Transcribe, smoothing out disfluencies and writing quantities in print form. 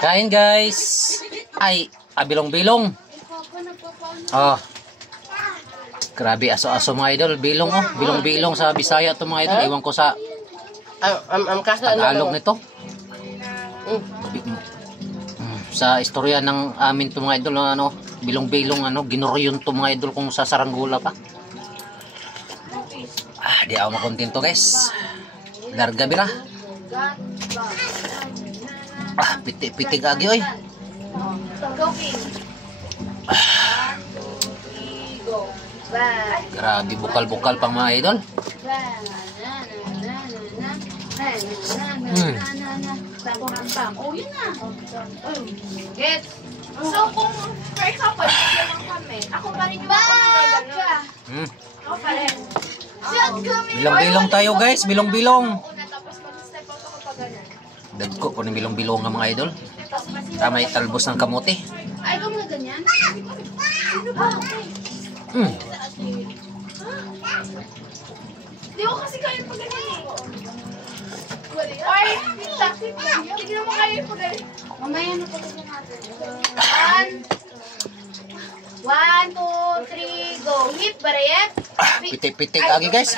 Kain guys. Ay, bilong-bilong. Oh. Grabe aso-aso mga idol. Bilong oh. Bilong-bilong sa Bisaya to mga idol. Iwan ko sa Tagalog nito. Sa istorya ng amin to mga idol, ano, bilong-bilong, ano, ginuryon to mga idol kung sa Saranggola pa. Di ako makontento guys. Larga bira. Pitik agi oy. Grabe bukal-bukal pang mga idol. Oh, yun na. Get. So, kung for example, lang kami, ako pa rin yung ako pa rin. Bilong-bilong tayo guys, bilong-bilong. Dagko ko ng bilong-bilong ng mga idol. Tamay talbos ng kamote. Ay, kung na ganyan? Ano ba? Di ko kasi kaya pag ganyan. Ay, tignan mo kayo pag ganyan. Mamaya na po tignan natin. 1, 2, 3, go. Hit, barayet. Pitik-pitik lagi guys.